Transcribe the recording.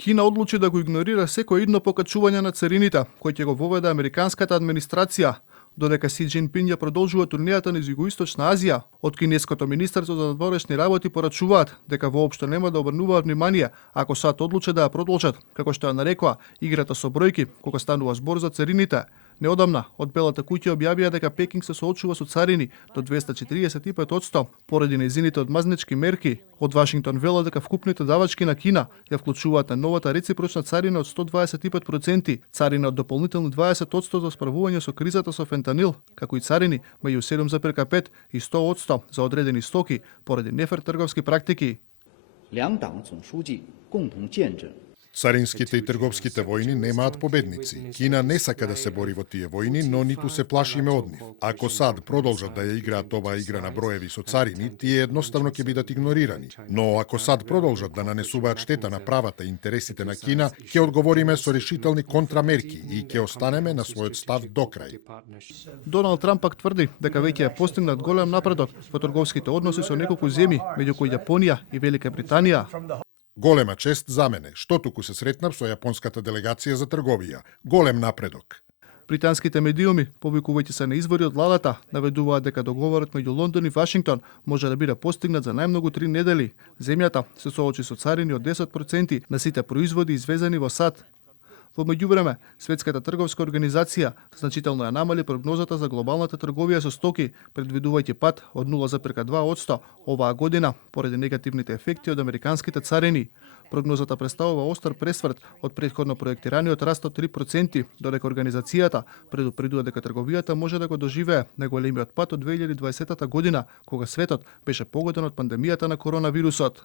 Кина одлучи да го игнорира секој идно покачување на царините, кој ќе го воведе американската администрација, додека Си Џинпин ја продолжува турнејата низ Југоисточна Азија. Од кинеското министерство за надворешни работи порачуваат дека воопшто нема да обрнуваат внимание ако САД одлучи да ја продолжат, како што ја нарекоа играта со бројки кога станува збор за царините. Неодамна, од Белата куќа објавија дека Пекинг се соочува со царини до 245% поради нејзините одмазнички мерки. Од Вашингтон вела дека вкупните давачки на Кина ја вклучуваат на новата реципрочна царина од 125%, царина од дополнителни 20% за справување со кризата со фентанил, како и царини меѓу 7,5 и 100% за одредени стоки поради нефер трговски практики. Царинските и трговските војни немаат победници. Кина не сака да се бори во тие војни, но ниту се плашиме од нив. Ако САД продолжат да ја играат оваа игра на броеви со царини, тие едноставно ќе бидат игнорирани. Но ако САД продолжат да нанесуваат штета на правата и интересите на Кина, ќе одговориме со решителни контрамерки и ќе останеме на својот став до крај. Доналд Трамп пак тврди дека веќе е постигнат голем напредок во трговските односи со неколку земји, меѓу кои Јапонија и Велика Британија. Голема чест за мене, што туку се сретнав со јапонската делегација за трговија. Голем напредок. Британските медиуми, повикувајќи се на извори од владата, наведуваат дека договорот меѓу Лондон и Вашингтон може да биде постигнат за најмногу 3 недели. Земјата се соочи со царини од 10% на сите производи извезени во САД. Во меѓувреме, Светската трговска организација значително ја намали прогнозата за глобалната трговија со стоки, предвидувајќи пат од 0,2% оваа година поради негативните ефекти од американските царини. Прогнозата представува остар пресврт од претходно проектираниот раст од 3%, додека организацијата предупредува дека трговијата може да го доживее најголемиот пат од 2020 година, кога светот беше погоден од пандемијата на коронавирусот.